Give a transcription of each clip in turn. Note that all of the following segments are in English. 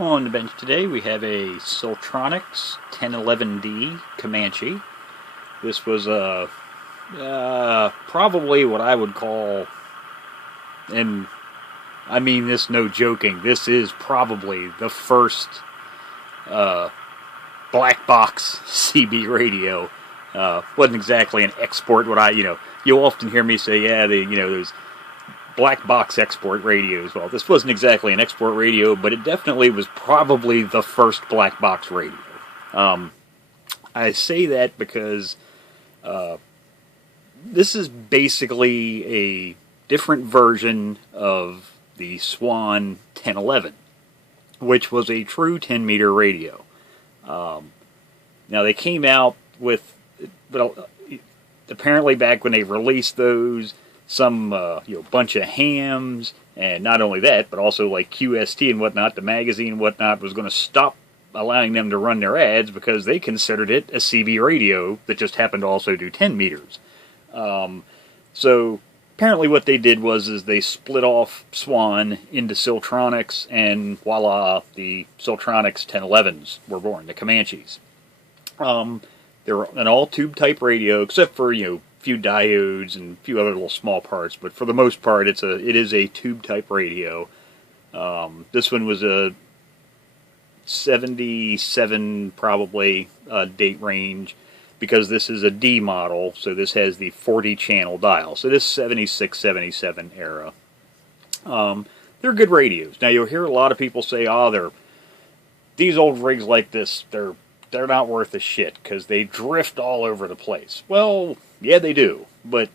On the bench today we have a Siltronix 1011D Comanche. This was probably what I would call, and I mean this no joking, this is probably the first black box CB radio. Wasn't exactly an export. You'll often hear me say, yeah, those black box export radios. Well, this wasn't exactly an export radio, but it definitely was probably the first black box radio. I say that because this is basically a different version of the Swan 1011, which was a true 10-meter radio. Now, they came out with, apparently back when they released those, some bunch of hams, and not only that, but also like QST and whatnot, the magazine and whatnot, was going to stop allowing them to run their ads because they considered it a CB radio that just happened to also do 10 meters. So apparently what they did was they split off Swan into Siltronix, and voila, the Siltronix 1011s were born, the Comanches. They're an all-tube type radio, except for, few diodes and a few other little small parts, but for the most part it is a tube type radio. This one was a 77 probably date range, because this is a D model, so this has the 40 channel dial, so this 76-77 era. They're good radios. Now you'll hear a lot of people say, these old rigs like this, they're not worth a shit because they drift all over the place. Well, yeah, they do, but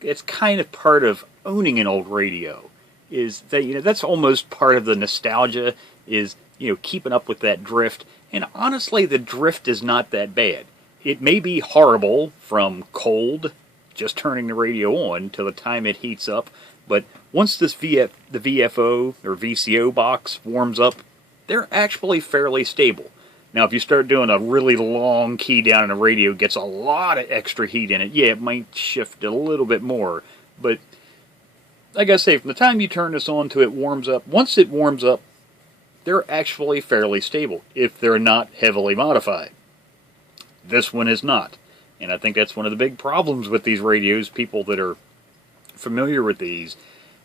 it's kind of part of owning an old radio, is that, that's almost part of the nostalgia, is, keeping up with that drift. And honestly, the drift is not that bad. It may be horrible from cold, just turning the radio on, till the time it heats up, but once the VFO or VCO box warms up, they're actually fairly stable. Now, if you start doing a really long key down in a radio, it gets a lot of extra heat in it. Yeah, it might shift a little bit more, but like I say, from the time you turn this on to it warms up, once it warms up, they're actually fairly stable if they're not heavily modified. This one is not, and I think that's one of the big problems with these radios. People that are familiar with these,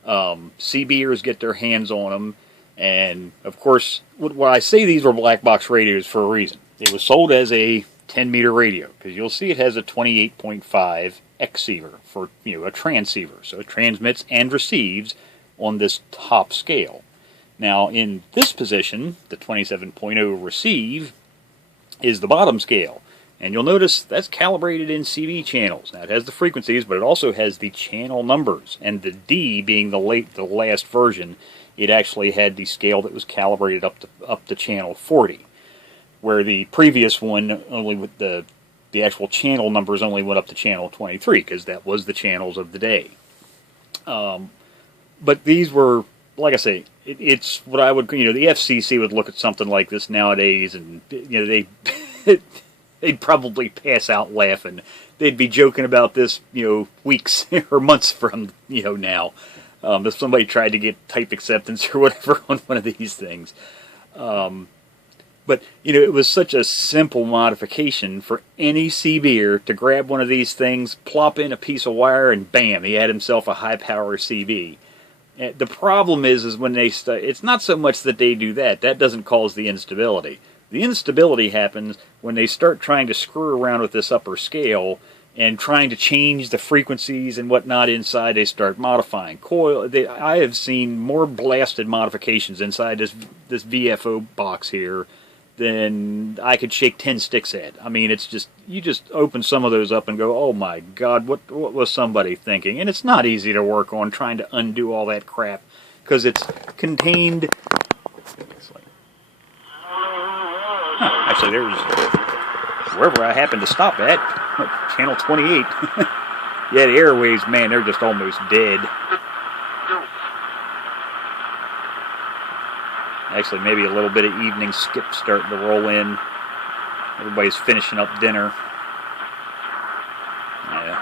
CBers get their hands on them. And, of course, when I say these were black box radios for a reason. It was sold as a 10-meter radio, because you'll see it has a 28.5 X-ceiver for, a transceiver. So it transmits and receives on this top scale. Now, in this position, the 27.0 receive is the bottom scale. And you'll notice that's calibrated in CB channels. Now, it has the frequencies, but it also has the channel numbers. And the D being the last version, it actually had the scale that was calibrated up to channel 40, where the previous one only with the actual channel numbers only went up to channel 23, because that was the channels of the day. But these were, like I say, it's what I would, the FCC would look at something like this nowadays, and they'd probably pass out laughing. They'd be joking about this, weeks or months from now. If somebody tried to get type acceptance or whatever on one of these things. But, it was such a simple modification for any CBer to grab one of these things, plop in a piece of wire, and bam, he had himself a high-power CB. The problem is when they it's not so much that they do that. That doesn't cause the instability. The instability happens when they start trying to screw around with this upper scale and trying to change the frequencies and whatnot inside. They start modifying coil. I have seen more blasted modifications inside this VFO box here than I could shake 10 sticks at. I mean, it's just, you just open some of those up and go, oh my God, what was somebody thinking? And it's not easy to work on trying to undo all that crap, because it's contained. Actually, there's wherever I happen to stop at, channel 28. Yeah, the airwaves, man, they're just almost dead. Actually, maybe a little bit of evening skip starting to roll in. Everybody's finishing up dinner. Yeah.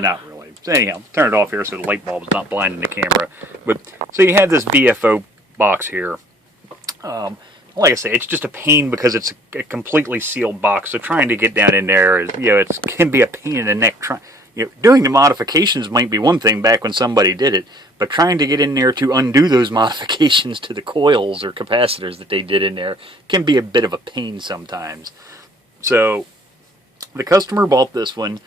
Not really. So anyhow, turn it off here so the light bulb's not blinding the camera. But so you have this VFO box here. Like I say, it's just a pain because it's a completely sealed box. So trying to get down in there is, it can be a pain in the neck. Doing the modifications might be one thing back when somebody did it, but trying to get in there to undo those modifications to the coils or capacitors that they did in there can be a bit of a pain sometimes. So the customer bought this one.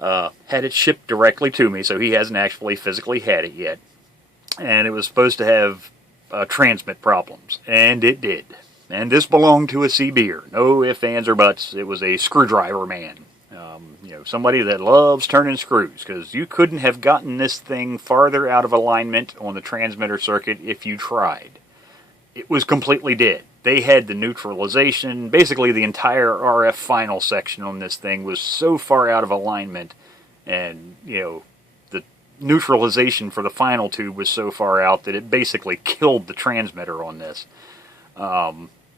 Had it shipped directly to me, so he hasn't actually physically had it yet. And it was supposed to have transmit problems, and it did. And this belonged to a CBer. No ifs, ands, or buts. It was a screwdriver man. Somebody that loves turning screws, because you couldn't have gotten this thing farther out of alignment on the transmitter circuit if you tried. It was completely dead. They had the neutralization, basically the entire RF final section on this thing was so far out of alignment, and, the neutralization for the final tube was so far out that it basically killed the transmitter on this.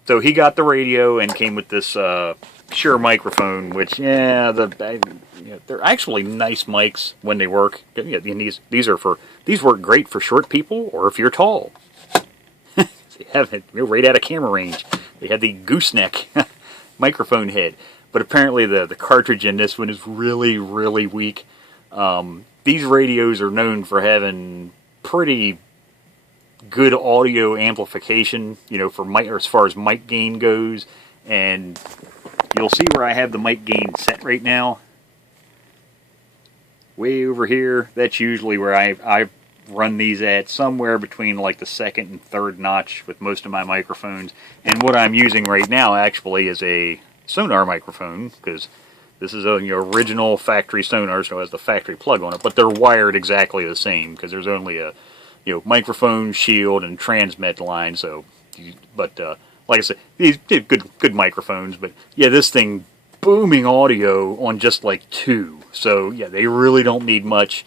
So he got the radio and came with this Shure microphone, which, they're actually nice mics when they work. These work great for short people or if you're tall. They have it right out of camera range. They have the gooseneck microphone head, but apparently the cartridge in this one is really, really weak. These radios are known for having pretty good audio amplification, for mic, or as far as mic gain goes, and you'll see where I have the mic gain set right now. Way over here, that's usually where I run these at, somewhere between like the second and third notch with most of my microphones. And what I'm using right now actually is a sonar microphone, because this is an original factory sonar, so it has the factory plug on it, but they're wired exactly the same, because there's only a microphone, shield, and transmit line. So, but like I said, these good microphones. But yeah, this thing booming audio on just like two. So yeah, they really don't need much.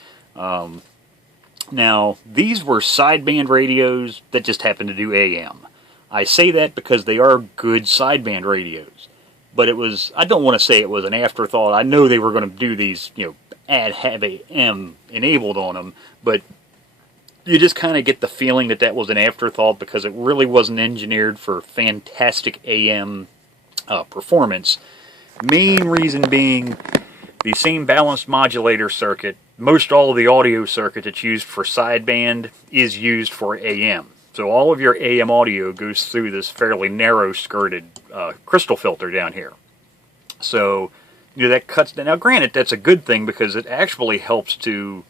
Now these were sideband radios that just happen to do AM. I say that because they are good sideband radios. But it was, I don't want to say it was an afterthought. I know they were going to do these, have AM enabled on them, but you just kind of get the feeling that that was an afterthought because it really wasn't engineered for fantastic AM performance. Main reason being the same balanced modulator circuit, most all of the audio circuit that's used for sideband is used for AM. So all of your AM audio goes through this fairly narrow skirted crystal filter down here. So that cuts, now granted that's a good thing because it actually helps to,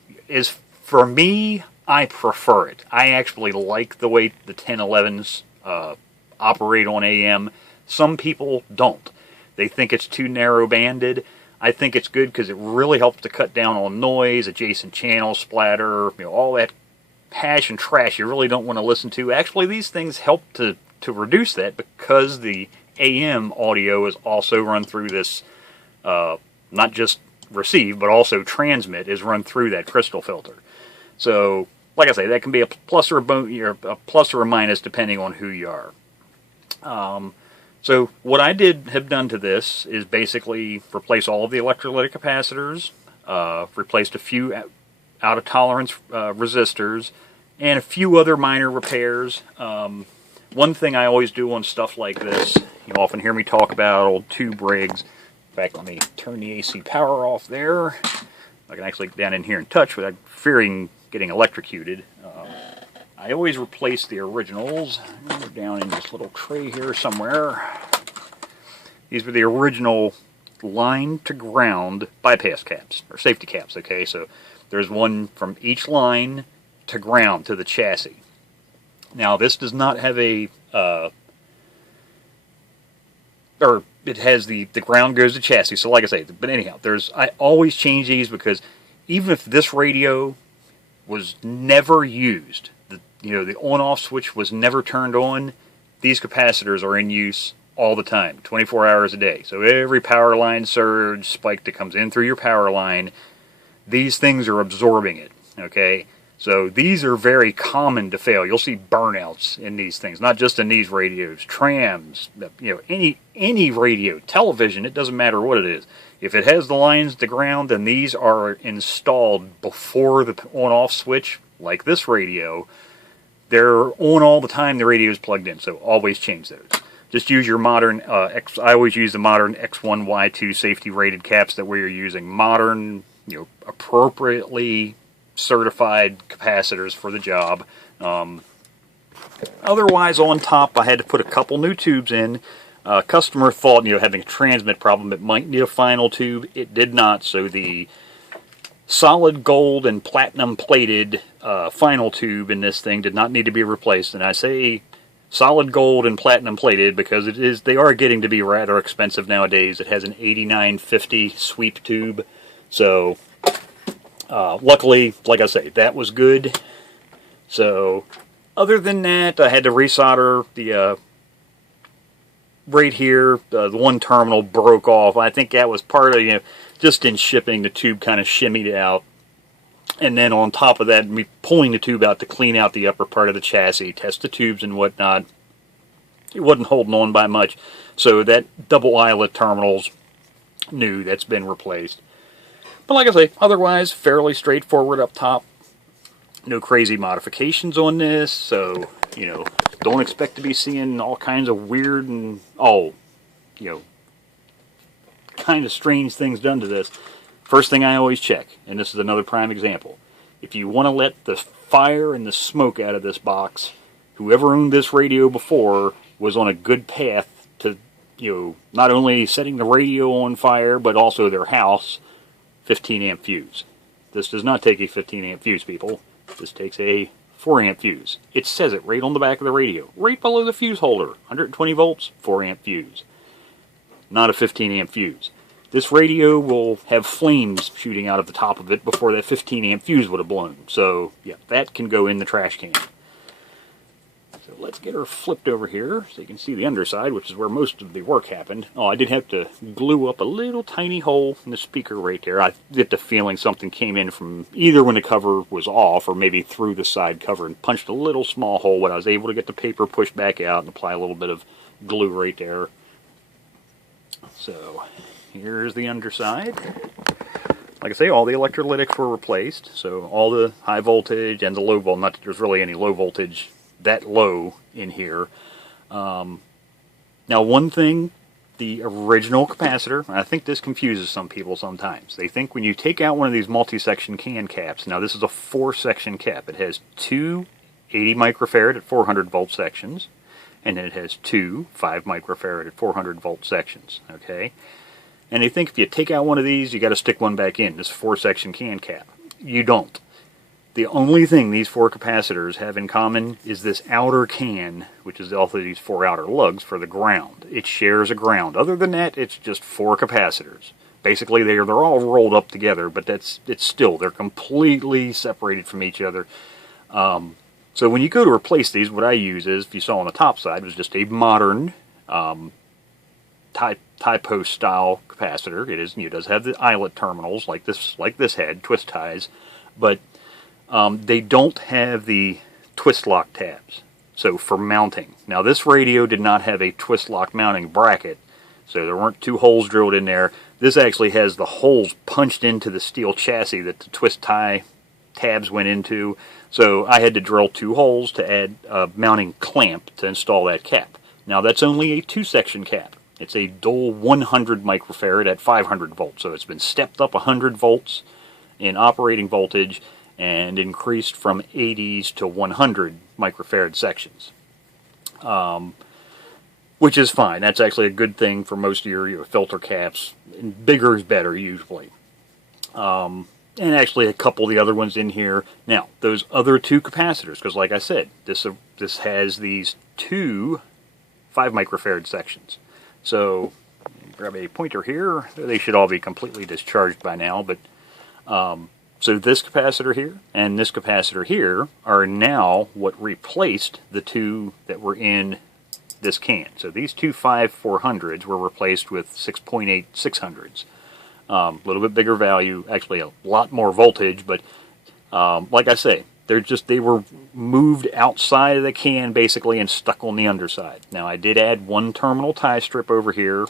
for me, I prefer it. I actually like the way the 1011s operate on AM. Some people don't. They think it's too narrow banded. I think it's good because it really helps to cut down on noise, adjacent channel splatter, all that hash and trash you really don't want to listen to. Actually, these things help to reduce that because the AM audio is also run through this, not just receive, but also transmit is run through that crystal filter. So, like I say, that can be a plus or a minus depending on who you are. So what I have done to this is basically replace all of the electrolytic capacitors, replaced a few out of tolerance resistors, and a few other minor repairs. One thing I always do on stuff like this, you often hear me talk about old tube rigs. In fact, let me turn the AC power off there. I can actually get down in here and touch without fearing getting electrocuted. I always replace the originals. They're down in this little tray here somewhere. These were the original line to ground bypass caps, or safety caps, okay? So there's one from each line to ground to the chassis. Now this does not have a, or it has the ground goes to chassis. So like I say, but anyhow, I always change these because even if this radio was never used, the on-off switch was never turned on, these capacitors are in use all the time, 24 hours a day. So every power line surge, spike that comes in through your power line, these things are absorbing it, okay? So these are very common to fail. You'll see burnouts in these things, not just in these radios, trams, any radio, television, it doesn't matter what it is. If it has the lines to ground and these are installed before the on-off switch, like this radio, they're on all the time the radio is plugged in, so always change those. Just use your modern, I always use the modern X1, Y2 safety rated caps. That way you're using modern, appropriately certified capacitors for the job. Otherwise, on top, I had to put a couple new tubes in. Customer thought, having a transmit problem, it might need a final tube. It did not, so the solid gold and platinum plated final tube in this thing did not need to be replaced. And I say solid gold and platinum plated because they are getting to be rather expensive nowadays. It has an 8950 sweep tube, so luckily, like I say, that was good. So other than that, I had to resolder the right here. The one terminal broke off. I think that was part of, just in shipping, the tube kind of shimmied out. And then on top of that, me pulling the tube out to clean out the upper part of the chassis, test the tubes and whatnot, it wasn't holding on by much. So that double eyelet terminal's new. That's been replaced. But like I say, otherwise, fairly straightforward up top. No crazy modifications on this, so, don't expect to be seeing all kinds of weird and, kind of strange things done to this. First thing I always check, and this is another prime example, if you want to let the fire and the smoke out of this box, whoever owned this radio before was on a good path to, not only setting the radio on fire, but also their house. 15 amp fuse. This does not take a 15 amp fuse, people. This takes a 4 amp fuse. It says it right on the back of the radio, right below the fuse holder. 120 volts, 4 amp fuse. Not a 15 amp fuse. This radio will have flames shooting out of the top of it before that 15 amp fuse would have blown. So, yeah, that can go in the trash can. So let's get her flipped over here so you can see the underside, which is where most of the work happened. Oh, I did have to glue up a little tiny hole in the speaker right there. I get the feeling something came in from either when the cover was off or maybe through the side cover and punched a little small hole, but I was able to get the paper pushed back out and apply a little bit of glue right there. So here's the underside. Like I say, all the electrolytics were replaced, so all the high voltage and the low voltage, not that there's really any low voltage that low in here. Now, one thing, the original capacitor, I think this confuses some people sometimes. They think when you take out one of these multi-section can caps, now this is a 4-section cap. It has two 80 microfarad at 400 volt sections, and then it has two 5 microfarad at 400 volt sections, okay? And they think if you take out one of these, you got to stick one back in, this 4-section can cap. You don't. The only thing these 4 capacitors have in common is this outer can, which is also these 4 outer lugs for the ground. It shares a ground. Other than that, it's just 4 capacitors. Basically, they're all rolled up together, but they're completely separated from each other. So when you go to replace these, what I use is, if you saw on the top side, was just a modern typo style capacitor. It does have the eyelet terminals like this had, twist ties, but they don't have the twist lock tabs. So for mounting. Now this radio did not have a twist lock mounting bracket, so there weren't 2 holes drilled in there. This actually has the holes punched into the steel chassis that the twist tie tabs went into. So I had to drill 2 holes to add a mounting clamp to install that cap. Now that's only a 2-section cap. It's a dual 100 microfarad at 500 volts. So it's been stepped up 100 volts in operating voltage and increased from 80s to 100 microfarad sections, which is fine. That's actually a good thing for most of your filter caps. And bigger is better usually. And actually a couple of the other ones in here. Now, those other 2 capacitors, because like I said, this has these 2 5 microfarad sections. So, grab a pointer here. They should all be completely discharged by now, but so this capacitor here and this capacitor here are now what replaced the 2 that were in this can. So these 2 5-400s were replaced with 6.8 600s. A little bit bigger value, actually a lot more voltage, but like I say, They were moved outside of the can basically and stuck on the underside. Now I did add one terminal tie strip over here.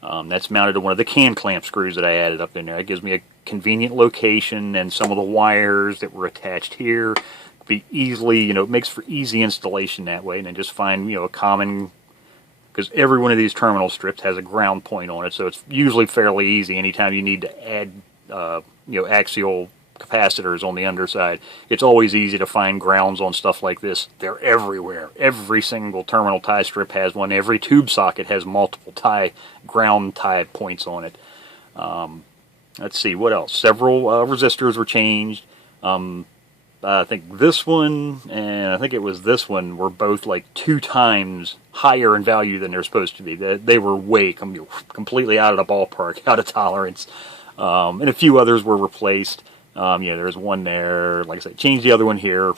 That's mounted to one of the can clamp screws that I added up in there. It gives me a convenient location, and some of the wires that were attached here be easily, it makes for easy installation that way. And then just find, a common, because every one of these terminal strips has a ground point on it, so it's usually fairly easy anytime you need to add, axial capacitors on the underside. It's always easy to find grounds on stuff like this. They're everywhere. Every single terminal tie strip has one. Every tube socket has multiple ground tie points on it. Let's see, what else? Several resistors were changed. I think this one, and I think it was this one, were both like 2 times higher in value than they're supposed to be. They were way completely out of the ballpark, out of tolerance. And a few others were replaced. There's one there, like I said, changed the other one here.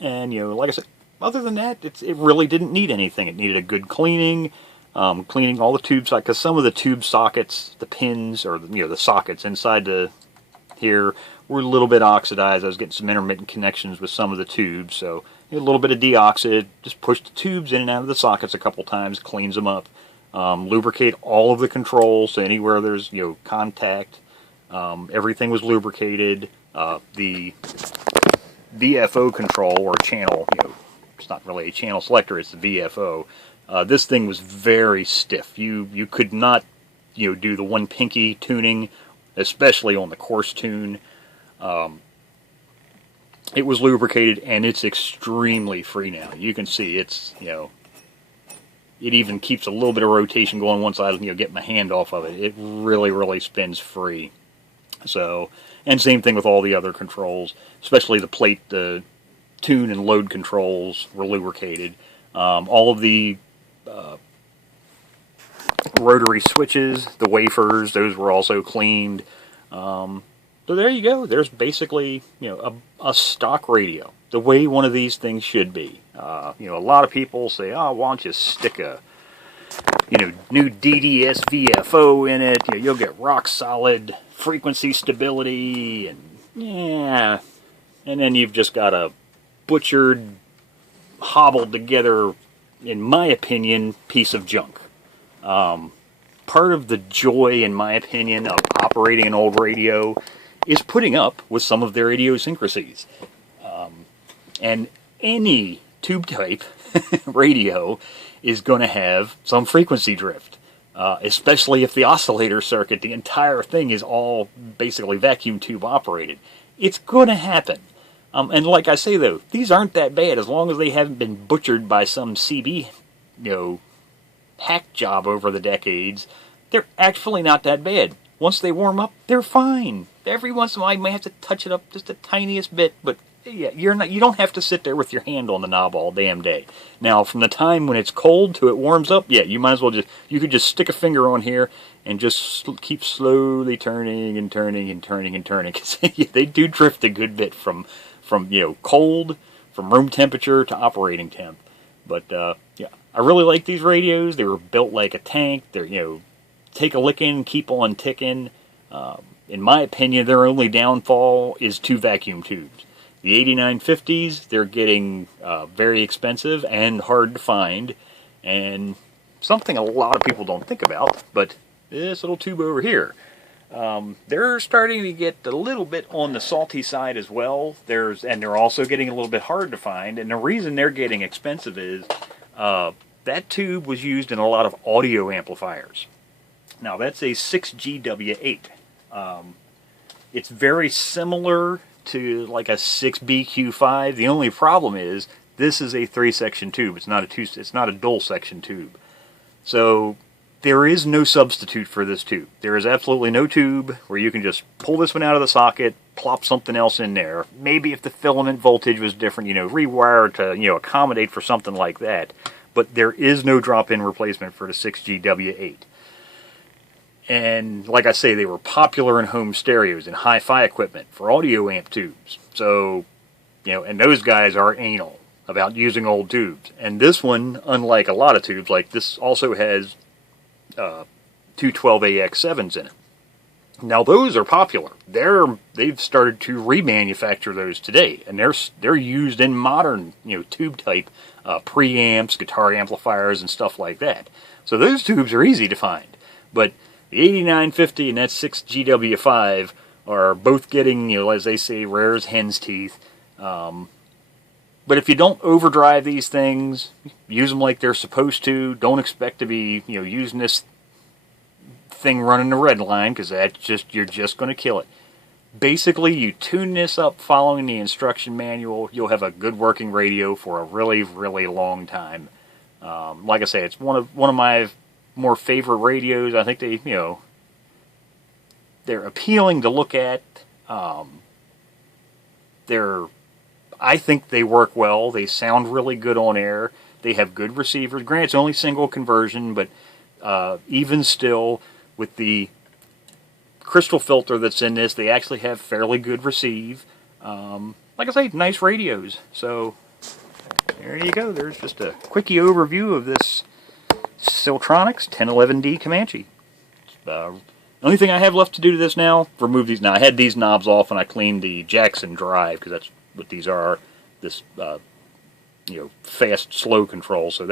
And, like I said, other than that, it really didn't need anything. It needed a good cleaning, cleaning all the tube sockets, because some of the tube sockets, the pins, or, the sockets inside here were a little bit oxidized. I was getting some intermittent connections with some of the tubes, so a little bit of deoxid, just push the tubes in and out of the sockets a couple times, cleans them up. Lubricate all of the controls, so anywhere there's, contact, everything was lubricated. The VFO control, or channel, it's not really a channel selector, it's the VFO. This thing was very stiff. You could not, do the one pinky tuning, especially on the coarse tune. It was lubricated, and it's extremely free now. You can see it's, it even keeps a little bit of rotation going once I, get my hand off of it. It really, really spins free. So, and same thing with all the other controls, especially the plate, the tune and load controls were lubricated. All of the rotary switches, the wafers, those were also cleaned. So there you go. There's basically, a stock radio, the way one of these things should be. A lot of people say, oh, why don't you stick a, new DDS VFO in it? You'll get rock solid frequency stability, and yeah, and then you've just got a butchered, hobbled together, in my opinion, piece of junk. Part of the joy, in my opinion, of operating an old radio is putting up with some of their idiosyncrasies. And any tube type radio is going to have some frequency drift, especially if the oscillator circuit, the entire thing is all basically vacuum tube operated. It's going to happen. And like I say, though, these aren't that bad as long as they haven't been butchered by some CB, hack job over the decades. They're actually not that bad. Once they warm up, they're fine. Every once in a while, you may have to touch it up just the tiniest bit, but yeah, you don't have to sit there with your hand on the knob all damn day. Now, from the time when it's cold to it warms up, yeah, you might as well you could just stick a finger on here and just keep slowly turning and turning and turning and turning. Because they do drift a good bit from cold, from room temperature to operating temp. But yeah, I really like these radios. They were built like a tank. They're take a licking, keep on ticking. In my opinion, their only downfall is 2 vacuum tubes. The 8950s, they're getting very expensive and hard to find, and something a lot of people don't think about, but this little tube over here, they're starting to get a little bit on the salty side as well. And they're also getting a little bit hard to find, and the reason they're getting expensive is that tube was used in a lot of audio amplifiers. Now, that's a 6GW8. It's very similar to like a 6BQ5. The only problem is this is a 3-section tube. It's not a dual section tube. So there is no substitute for this tube. There is absolutely no tube where you can just pull this one out of the socket, plop something else in there. Maybe if the filament voltage was different, rewire to, accommodate for something like that. But there is no drop-in replacement for the 6GW8. And like I say, they were popular in home stereos and hi-fi equipment for audio amp tubes. So, and those guys are anal about using old tubes. And this one, unlike a lot of tubes, like this also has 212AX7s in it. Now those are popular. They've started to remanufacture those today, and they're used in modern, tube type preamps, guitar amplifiers, and stuff like that. So those tubes are easy to find. But the 8950 and that 6GW5 are both getting, as they say, rare as hen's teeth. But if you don't overdrive these things, use them like they're supposed to, don't expect to be, using this thing running the red line, because you're just going to kill it. Basically, you tune this up following the instruction manual, you'll have a good working radio for a really, really long time. Like I say, it's one of my more favorite radios. I think they're appealing to look at. I think they work well. They sound really good on air. They have good receivers. Granted, it's only single conversion, but even still, with the crystal filter that's in this, they actually have fairly good receive. Like I say, nice radios. So there you go. There's just a quickie overview of this Siltronix 1011D Comanche. The only thing I have left to do to this now, remove these. Now, I had these knobs off and I cleaned the Jackson drive, because that's what these are. This fast, slow control. So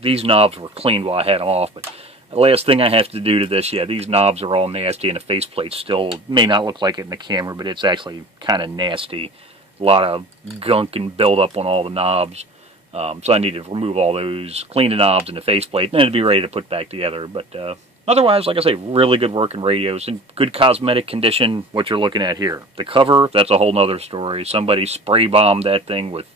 these knobs were cleaned while I had them off. But the last thing I have to do to this, these knobs are all nasty, and the faceplate still may not look like it in the camera, but it's actually kind of nasty. A lot of gunk and buildup on all the knobs. So I need to remove all those, clean the knobs and the faceplate, and then it'll be ready to put back together. But otherwise, like I say, really good working radios in good cosmetic condition. What you're looking at here, the cover, that's a whole nother story. Somebody spray bombed that thing with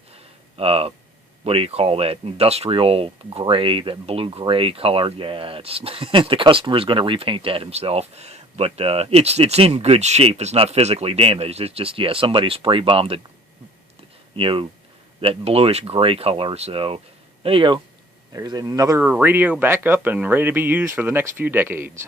what do you call that? Industrial gray, that blue-gray color. Yeah, it's the customer's going to repaint that himself. But it's in good shape. It's not physically damaged. It's just, somebody spray bombed it, that bluish-gray color. So there you go. There's another radio back up and ready to be used for the next few decades.